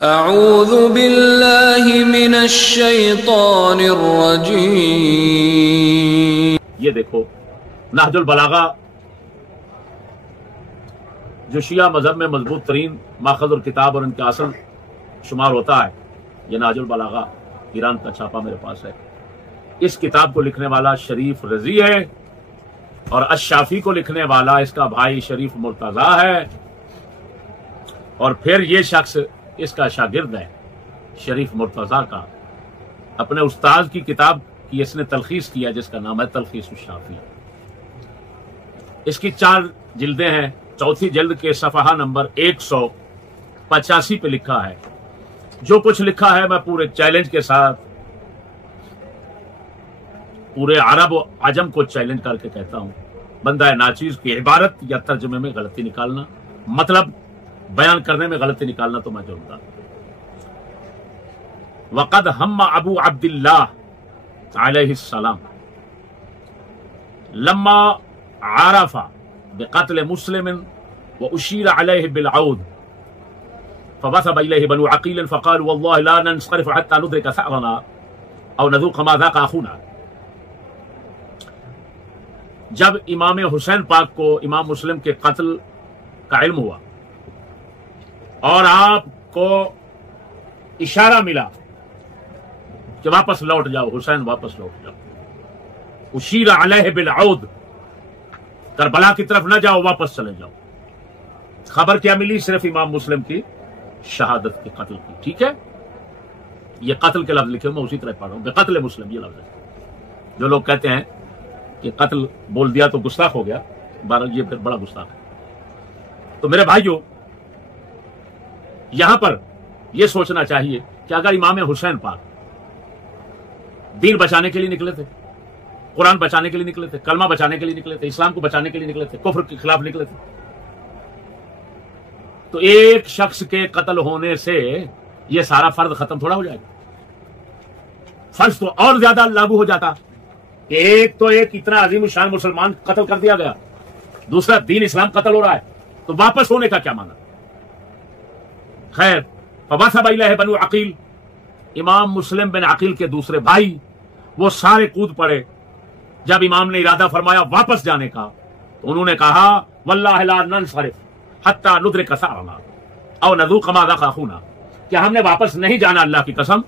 اعوذ باللہ من الشیطان الرجیم۔ یہ دیکھو نہج البلاغہ جو شیعہ مذہب میں مضبوط ترین ماخذ اور کتاب اور ان کا اصل شمار ہوتا ہے، یہ نہج البلاغہ ایران کا چھاپا میرے پاس ہے۔ اس کتاب کو لکھنے والا شریف رضی ہے اور الشافی کو لکھنے والا اس کا بھائی شریف مرتضیٰ ہے، اور پھر یہ شخص اس کا شاگرد ہے شریف مرتضیٰ کا۔ اپنے استاد کی کتاب کی اس نے تلخیص کیا جس کا نام ہے تلخیص الشافی۔ اس کی 4 جلدیں ہیں، چوتھی جلد کے صفحہ نمبر 185 پہ لکھا ہے۔ جو کچھ لکھا ہے میں پورے چیلنج کے ساتھ پورے عرب و عجم کو چیلنج کر کے کہتا ہوں، بندہ ناچیز کی عبارت یا ترجمے میں غلطی نکالنا، مطلب بیان کرنے میں غلطی نکالنا تو میں جرم دار۔ وقد ہم ابو عبد اللہ علیہ السلام لما عرف بقتل مسلم واشیر علیہ بالعود فوثب الیہ بنو عقیل فقالوا واللہ لا ننصرف حتى ندرک ثأرنا او نذوق ما ذاق اخونا۔ جب امام حسین پاک کو امام مسلم کے قتل کا علم ہوا اور آپ کو اشارہ ملا کہ واپس لوٹ جاؤ حسین، واپس لوٹ جاؤ، اشیر علیہ بالعود، کربلا کی طرف نہ جاؤ، واپس چلے جاؤ۔ خبر کیا ملی؟ صرف امام مسلم کی شہادت کے قتل کی۔ ٹھیک ہے، یہ قتل کے لفظ لکھے میں اسی طرح پڑھ رہا ہوں، بقتل مسلم یہ لفظ ہے۔ جو لوگ کہتے ہیں کہ قتل بول دیا تو گستاخ ہو گیا، بہرحال یہ پھر بڑا گستاخ ہے۔ تو میرے بھائیو، یہاں پر یہ سوچنا چاہیے کہ اگر امام حسین پاک دین بچانے کے لیے نکلے تھے، قرآن بچانے کے لیے نکلے تھے، کلمہ بچانے کے لیے نکلے تھے، اسلام کو بچانے کے لیے نکلے تھے، کفر کے خلاف نکلے تھے، تو ایک شخص کے قتل ہونے سے یہ سارا فرض ختم تھوڑا ہو جائے گا۔ فرض تو اور زیادہ لاگو ہو جاتا کہ ایک تو ایک اتنا عظیم الشان مسلمان قتل کر دیا گیا، دوسرا دین اسلام قتل ہو رہا ہے، تو واپس ہونے کا کیا معنی؟ خیر، فوثب الیہ بنو عقیل، امام مسلم بن عقیل کے دوسرے بھائی وہ سارے کود پڑے۔ جب امام نے ارادہ فرمایا واپس جانے کا تو انہوں نے کہا واللہ لا ننصرف حتی ندرک ثأرنا او نذوق ما ذاق اخونا، کہ ہم نے واپس نہیں جانا اللہ کی قسم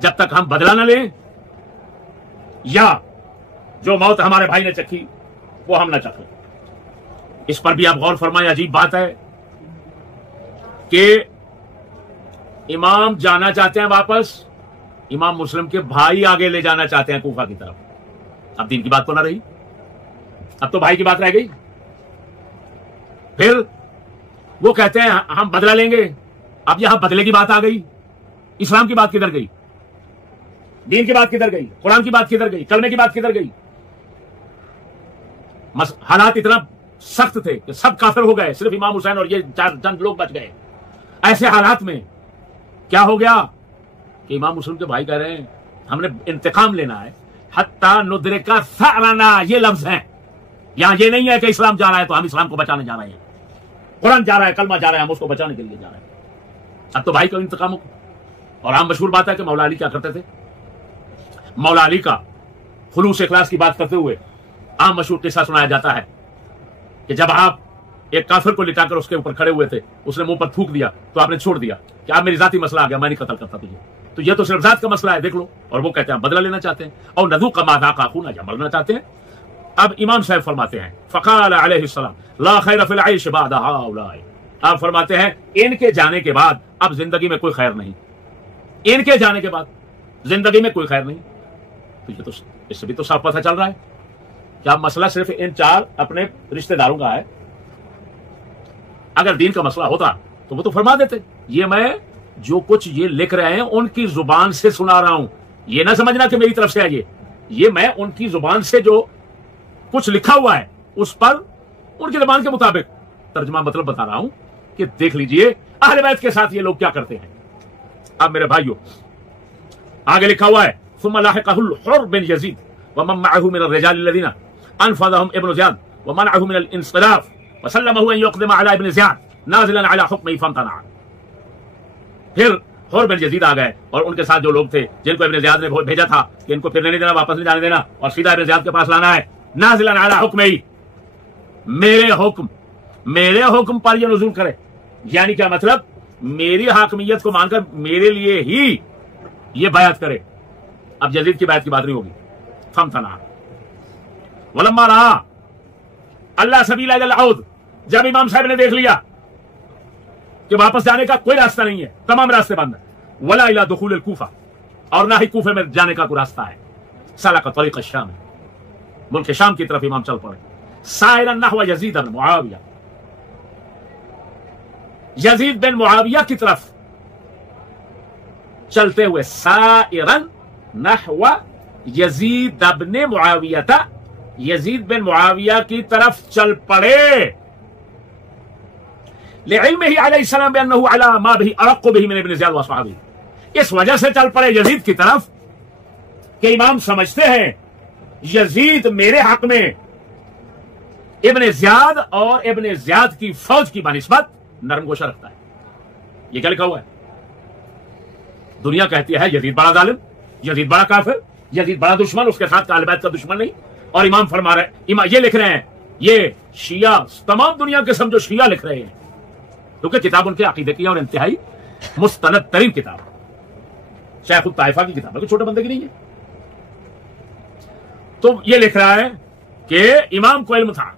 جب تک ہم بدلہ نہ لیں یا جو موت ہمارے بھائی نے چکھی وہ ہم نہ چکھیں۔ اس پر بھی آپ غور فرمائیں، عجیب بات ہے کہ امام جانا چاہتے ہیں واپس، امام مسلم کے بھائی آگے لے جانا چاہتے ہیں کوفہ کی طرف۔ اب دین کی بات تو نہ رہی، اب تو بھائی کی بات رہ گئی۔ پھر وہ کہتے ہیں ہم بدلہ لیں گے، اب یہاں بدلے کی بات آ گئی، اسلام کی بات کدھر گئی؟ دین کی بات کدھر گئی؟ قرآن کی بات کدھر گئی؟ کلمے کی بات کدھر گئی؟ حالات اتنا سخت تھے کہ سب کافر ہو گئے، صرف امام حسین اور یہ چند لوگ بچ گئے۔ ایسے حالات میں کیا ہو گیا کہ امام مسلم کے بھائی کہہ رہے ہیں ہم نے انتقام لینا ہے، حتی ندرک ثأرنا، یہ لفظ ہیں یہاں، یہ نہیں ہے کہ اسلام جا رہا ہے تو ہم اسلام کو بچانے جا رہے ہیں، قرآن جا رہا ہے، کلمہ جا رہا ہے، ہم اس کو بچانے کے لیے جا رہے ہیں۔ اب تو بھائی کا انتقام ہو۔ اور عام مشہور بات ہے کہ مولا علی کیا کرتے تھے؟ مولا علی کا خلوص اخلاص کی بات کرتے ہوئے عام مشہور قصہ سنایا جاتا ہے کہ جب آپ ایک کافر کو لٹا کر اس کے اوپر کھڑے ہوئے تھے، اس نے منہ پر تھوک دیا تو آپ نے چھوڑ دیا کہ آپ میری ذاتی مسئلہ آ گیا، میں نہیں قتل کرتا تجھے، تو یہ تو صرف ذات کا مسئلہ ہے، دیکھ لو۔ اور وہ کہتے ہیں بدلہ لینا چاہتے ہیں، اور نذوق ما ذاق اخونا، یا مرنا چاہتے ہیں۔ اب امام صاحب فرماتے ہیں فقال علیہ السلام لا خیر فی العیش بعد ہؤلاء، آپ فرماتے ہیں ان کے جانے کے بعد اب زندگی میں کوئی خیر نہیں، ان کے جانے کے بعد زندگی میں کوئی خیر نہیں۔ تو یہ تو اس سے بھی تو صاف پتہ چل رہا ہے کہ اب مسئلہ صرف ان 4 اپنے رشتہ داروں کا ہے۔ اگر دین کا مسئلہ ہوتا تو وہ تو فرما دیتے۔ یہ میں جو کچھ یہ لکھ رہے ہیں ان کی زبان سے سنا رہا ہوں، یہ نہ سمجھنا کہ میری طرف سے ہے، یہ میں ان کی زبان سے جو کچھ لکھا ہوا ہے اس پر ان کی زبان کے مطابق ترجمہ مطلب بتا رہا ہوں کہ دیکھ لیجئے اہل بیت کے ساتھ یہ لوگ کیا کرتے ہیں۔ اب میرے بھائیو آگے لکھا ہوا ہے ثم لاحقہ الحر بن یزید ومن معه من الرجال الذين انفذهم ابن زیاد ومنعه من الانصراف وسلمه ان يقدم على ابن زیاد نازلا على حکمه فامتنع۔ پھر حر بن یزید آ گئے اور ان کے ساتھ جو لوگ تھے جن کو ابن زیاد نے بھیجا تھا کہ ان کو پھرنے نہیں دینا، واپس نہیں جانے دینا اور سیدھا ابن زیاد کے پاس لانا ہے، نازلا علی حکمی، میرے حکم پر یہ نزول کرے، یعنی کیا مطلب، میری حاکمیت کو مان کر میرے لیے ہی یہ بیعت کرے۔ اب یزید کی بیعت کی بات نہیں ہوگی۔ فمتنع ولما رأى اللہ سبیل الی العود، جب امام صاحب نے دیکھ لیا کہ واپس جانے کا کوئی راستہ نہیں ہے، تمام راستے بند ہیں، ولا الی دخول الکوفہ، اور نہ ہی کوفے میں جانے کا کوئی راستہ ہے، سلک طریق الشام، ملک شام کی طرف امام چل پڑے، سائرا نحو یزید بن معاویہ، یزید بن معاویہ کی طرف چلتے ہوئے، سائرا نحو یزید بن معاویہ، یزید بن معاویہ کی طرف چل پڑے، لعلمہ علیہ السلام بانہ علی ما به ارق به من ابن زیاد واصحابہ، اس وجہ سے چل پڑے یزید کی طرف کہ امام سمجھتے ہیں یزید میرے حق میں ابن زیاد اور ابن زیاد کی فوج کی بنسبت نرم گوشہ رکھتا ہے۔ یہ کیا لکھا ہوا ہے؟ دنیا کہتی ہے یزید بڑا ظالم، یزید بڑا کافر، یزید بڑا دشمن، اس کے ساتھ اہل بیت کا دشمن نہیں، اور امام فرما رہے، یہ لکھ رہے ہیں، یہ شیعہ، تمام دنیا کے سمجھو شیعہ لکھ رہے ہیں، کیونکہ کتاب ان کے عقیدے کی اور انتہائی مستند ترین کتاب، شیخ الطائفہ کی کتاب ہے، کوئی چھوٹے بندے کی نہیں ہے۔ تو یہ لکھ رہا ہے کہ امام کو علم تھا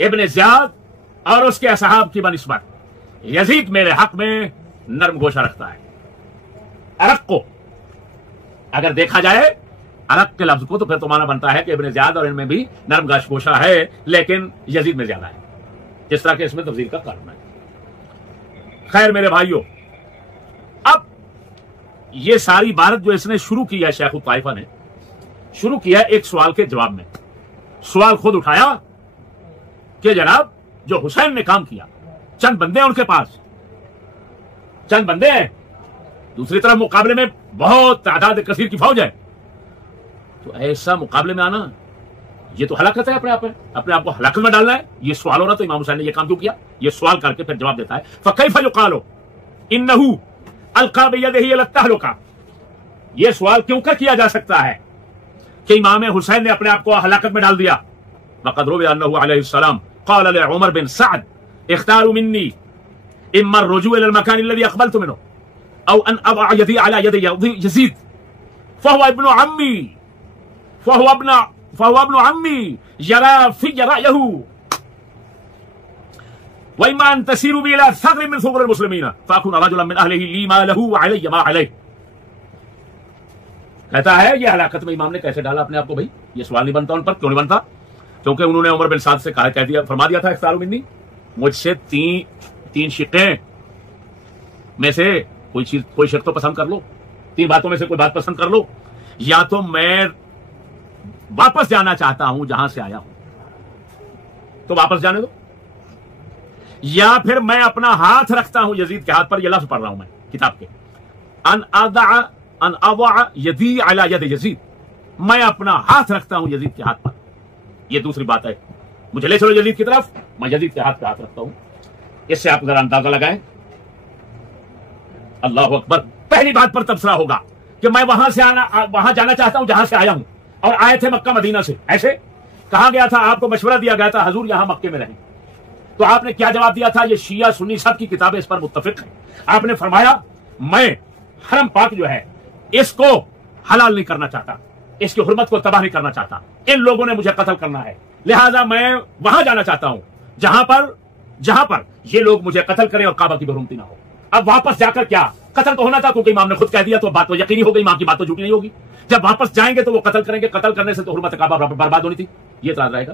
ابن زیاد اور اس کے اصحاب کی بنسبت یزید میرے حق میں نرم گوشہ رکھتا ہے۔ ارق کو اگر دیکھا جائے، ارق کے لفظ کو، تو پھر تو معنی بنتا ہے کہ ابن زیاد اور ان میں بھی نرم گوشہ ہے، لیکن یزید میں زیادہ ہے، جس طرح کہ اس میں تفضیل کا قانون ہے۔ خیر میرے بھائیوں، اب یہ ساری عبارت جو اس نے شروع کی ہے، شیخ الطائفہ نے شروع کیا ایک سوال کے جواب میں، سوال خود اٹھایا کہ جناب جو حسین نے کام کیا، چند بندے ہیں ان کے پاس، چند بندے ہیں، دوسری طرف مقابلے میں بہت تعداد کثیر کی فوج ہے، تو ایسا مقابلے میں آنا یہ تو ہلاکت ہے، اپنے آپ کو ہلاکت میں ڈالنا ہے۔ یہ سوال ہو رہا، تو امام حسین نے یہ کام کیوں کیا؟ یہ سوال کر کے پھر جواب دیتا ہے، فکیف یقال انہ القی بیدہ الی التہلکہ، یہ سوال کیوں کر کیا جا سکتا ہے کہ امام حسین نے اپنے آپ کو ہلاکت میں ڈال دیا؟ وقد روی انہ علیہ السلام قال لعمر بن سعد اختاروا منی اما الرجوع الى المكان الذي اقبلت منه او ان اضع يدي على يد يزيد فهو ابن عمي يرى في رأيه واما ان تسيروا بي الى ثغر من ثغور المسلمين فاكون رجلا من اهله لي ما له وعلي ما عليه۔ کہتا ہے یہ ہلاکت میں امام نے کیسے ڈالا اپنے آپ کو؟ بھائی یہ سوال نہیں بنتا ان پر، کیوں نہیں بنتا؟ کیونکہ انہوں نے عمر بن سعد سے فرما دیا تھا، اختاروا منی، مجھ سے تین شقیں میں سے کوئی شق تو پسند کر لو، تین باتوں میں سے کوئی بات پسند کر لو، یا تو میں واپس جانا چاہتا ہوں جہاں سے آیا ہوں تو واپس جانے دو، یا پھر میں اپنا ہاتھ رکھتا ہوں یزید کے ہاتھ پر، یہ لفظ پڑھ رہا ہوں میں کتاب کے، ان اضع یدی علی ید یزید، میں اپنا ہاتھ رکھتا ہوں یزید کے ہاتھ پر، یہ دوسری بات ہے، مجھے لے چلو یزید کی طرف، میں یزید کے ہاتھ پہ ہاتھ رکھتا ہوں۔ اس سے آپ ذرا اندازہ لگائیں، اللہ اکبر، پہلی بات پر تبصرہ ہوگا کہ میں وہاں جانا چاہتا ہوں جہاں سے آیا ہوں، اور آئے تھے مکہ مدینہ سے، ایسے کہا گیا تھا، آپ کو مشورہ دیا گیا تھا حضور یہاں مکے میں رہیں، تو آپ نے کیا جواب دیا تھا؟ یہ شیعہ سنی سب کی کتابیں اس پر متفق ہیں۔ آپ نے فرمایا میں حرم پاک جو ہے اس کو حلال نہیں کرنا چاہتا، اس کی حرمت کو تباہ نہیں کرنا چاہتا، ان لوگوں نے مجھے قتل کرنا ہے، لہذا میں وہاں جانا چاہتا ہوں جہاں پر یہ لوگ مجھے قتل کریں اور کعبہ کی برہمتی نہ ہو۔ اب واپس جا کر کیا قتل تو ہونا تھا، کیونکہ امام نے خود کہہ دیا، تو بات تو یقینی ہو گئی، امام کی بات تو جھوٹی نہیں ہوگی۔ جب واپس جائیں گے تو وہ قتل کریں گے، قتل کرنے سے تو حرمت کعبہ برباد ہونی تھی، یہ اعتراض رہے گا۔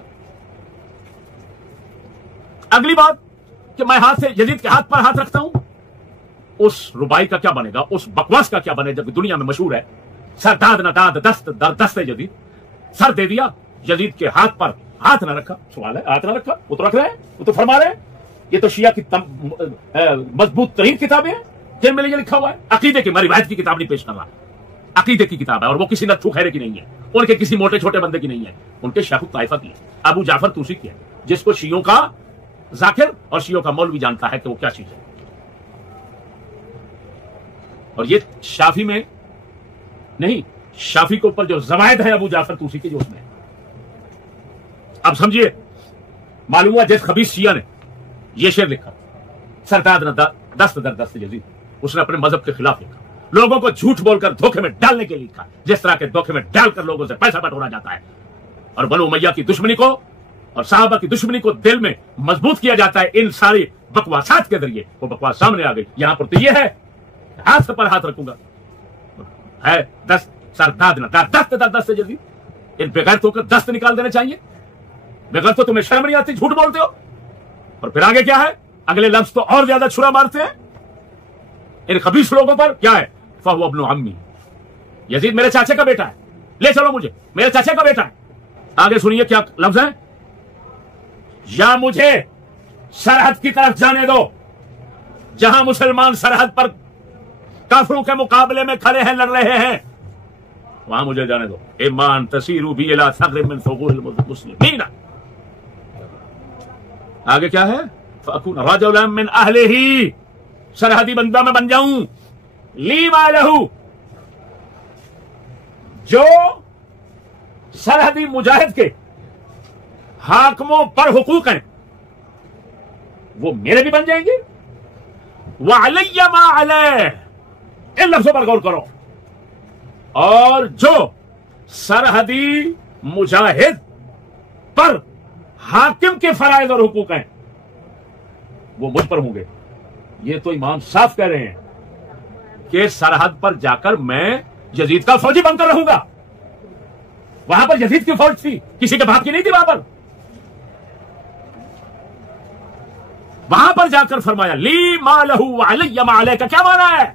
اگلی بات کہ میں ہاتھ سے یزید کے ہاتھ پر ہاتھ رکھتا ہوں، اس ربائی کا کیا بنے گا، اس بکواس کا کیا بنے گا، جب دنیا میں مشہور ہے، سر داد نہ داد دست در دست یزید، سر دے دیا، یزید کے ہاتھ پر ہاتھ نہ رکھا۔ سوال ہے ہاتھ نہ رکھا، وہ تو رکھ رہے ہیں، وہ تو فرما رہے ہیں، یہ تو شیعہ کی مضبوط ترین کتابیں ہیں جن میں یہ لکھا ہوا ہے، عقیدے کی، میں روایت کی کتاب نہیں پیش کر رہا، عقیدے کی کتاب ہے، اور وہ کسی نتھو خیرے کی نہیں ہے، ان کے کسی موٹے چھوٹے بندے کی نہیں ہے، ان کے شیخ الطائفہ کی ہے، ابو جعفر طوسی کی ہے، جس کو شیعوں کا ذاکر اور شیعوں کا مولوی جانتا ہے کہ وہ کیا چیز ہے۔ اور یہ شافی میں نہیں، شافی کے اوپر جو زوائد ہے ابو جعفر طوسی کے جو اس میں ہے. اب سمجھیے، معلوم ہوا جیسے خبیث شیعہ نے یہ شعر لکھا، سرداد نہ دست در دست یزید، اس نے اپنے مذہب کے خلاف لکھا، لوگوں کو جھوٹ بول کر دھوکے میں ڈالنے کے لیے لکھا، جس طرح کے دھوکے میں ڈال کر لوگوں سے پیسہ بٹورا جاتا ہے اور بنو امیہ کی دشمنی کو اور صحابہ کی دشمنی کو دل میں مضبوط کیا جاتا ہے ان ساری بکواسات کے ذریعے. وہ بکواس سامنے آ گئی. یہاں پر تو یہ ہے، ہاتھ پر ہاتھ رکھوں گا، ہے دست سرداد نہ دست در دست یزید. ان بغیر تو دست نکال دینے چاہیے، بغیر تو تمہیں شرم نہیں آتی، جھوٹ بولتے ہو. اور پھر آگے کیا ہے؟ اگلے لفظ تو اور زیادہ چھرا مارتے ہیں ان خبیث لوگوں پر. کیا ہے؟ فہو ابن عمی، یزید میرے چاچے کا بیٹا ہے، لے چلو مجھے، میرے چاچے کا بیٹا ہے. آگے سنیے کیا لفظ ہے، یا مجھے سرحد کی طرف جانے دو جہاں مسلمان سرحد پر کافروں کے مقابلے میں کھڑے ہیں، لڑ رہے ہیں، وہاں مجھے جانے دو. ایمان تسیرو بی الی ثغر من ثغور المسلمین. آگے کیا ہے؟ فاکون رجلا من اہلہ، سرحدی بندہ میں بن جاؤں، لی ما لہو، جو سرحدی مجاہد کے حاکموں پر حقوق ہیں وہ میرے بھی بن جائیں گے. وعلی ما علیہ، ان لفظوں پر غور کرو. اور جو سرحدی مجاہد پر حاکم کے فرائض اور حقوق ہیں وہ مجھ پر ہوں گے. یہ تو امام صاف کہہ رہے ہیں کہ سرحد پر جا کر میں یزید کا فوجی بن کر رہوں گا. وہاں پر یزید کی فوج تھی، کسی کے باپ کی نہیں تھی. وہاں پر جا کر فرمایا لی ما لہو وعلی ما علیہ کا کیا معنی ہے؟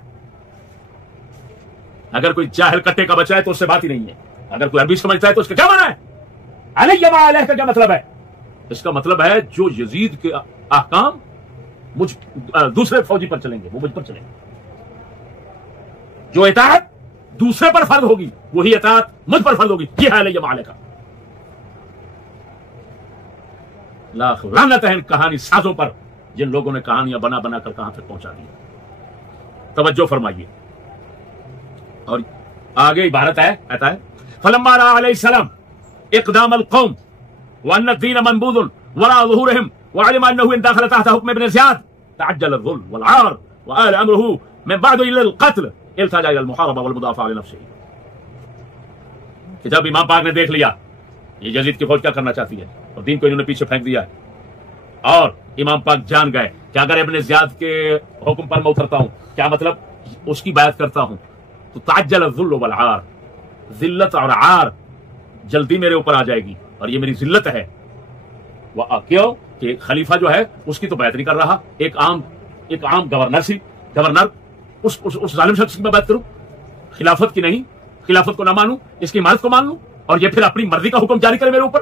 اگر کوئی جاہل کٹے کا بچہ ہے تو اس سے بات ہی نہیں ہے. اگر کوئی عربی سمجھتا ہے تو اس کا کیا معنی ہے؟ علی ما علیہ کا کیا مطلب ہے؟ اس کا مطلب ہے جو یزید کے احکام دوسرے فوجی پر چلیں گے وہ مجھ پر چلیں گے. جو اطاعت دوسرے پر فرض ہوگی وہی اطاعت مجھ پر فرض ہوگی. یہ ہے علی ما علیہ کا. لاکھ لعنت ہے ان کہانی سازوں پر جن لوگوں نے کہانیاں بنا بنا کر کہاں تک پہنچا دی. توجہ فرمائیے. اور آگے عبارت ہے، آتا ہے فلما رأى علیہ السلام اقدام القوم وان الدین منبوذ وراء ظهورهم وعلم انه ان داخل تحت حکم ابن زیاد تعجل الظلم والعار وآل امره من بعد الى القتل التجا الى المحاربه والمدافعه لنفسه. کہ جب امام پاک نے دیکھ لیا یہ یزید کی فوج کیا کرنا چاہتی ہے اور دین کو انہوں نے پیچھے پھینک دیا ہے، اور امام پاک جان گئے کہ اگر ابن زیاد کے حکم پر میں اترتا ہوں، کیا مطلب اس کی بیعت کرتا ہوں، تو تعجل الذل والعار، ذلت اور عار جلدی میرے اوپر آ جائے گی اور یہ میری ذلت ہے. کیوں کہ خلیفہ جو ہے اس کی تو بیعت نہیں کر رہا، ایک عام گورنر اس ظالم شخص کی میں بیعت کروں، خلافت کی نہیں، خلافت کو نہ مانوں، اس کی عمارت کو مان لوں اور یہ پھر اپنی مرضی کا حکم جاری کرے میرے اوپر.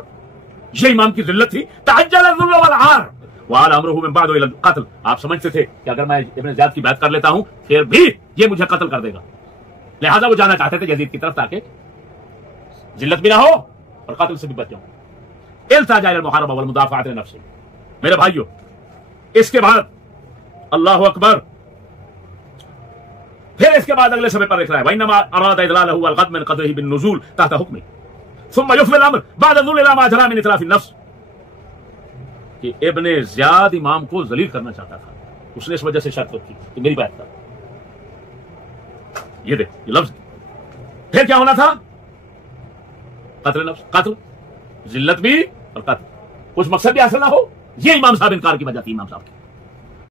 یہ امام کی ذلت تھی. تعجل الذل والعار وآل امره من بعد الى القتل. آپ سمجھتے تھے کہ اگر میں ابن زیاد کی بیعت کر لیتا ہوں پھر بھی یہ مجھے قتل کر دے گا، لہذا وہ جانا چاہتے تھے یزید کی طرف تاکہ ذلت بھی نہ ہو اور قتل سے بھی بچ جاؤں. التجا الى المحاربه والمدافعه عن نفسه. میرے بھائیو، اس کے بعد اللہ اکبر، پھر اس کے بعد اگلے صفحے پر لکھ رہا ہے وانما اراد اذلاله والغد من قدره بالنزول تحت حکمه ثم يفضي الامر بعد الذل الى ما جرى من اتلاف النفس. کہ ابن زیاد امام کو ذلیل کرنا چاہتا تھا، اس نے اس وجہ سے شرط رکھی کہ میری بات کر. یہ دیکھ یہ لفظ، پھر کیا ہونا تھا؟ قتل نفس، قتل، ذلت بھی اور قتل، کچھ مقصد بھی حاصل نہ ہو. یہ امام صاحب انکار کی وجہ تھی امام صاحب کی.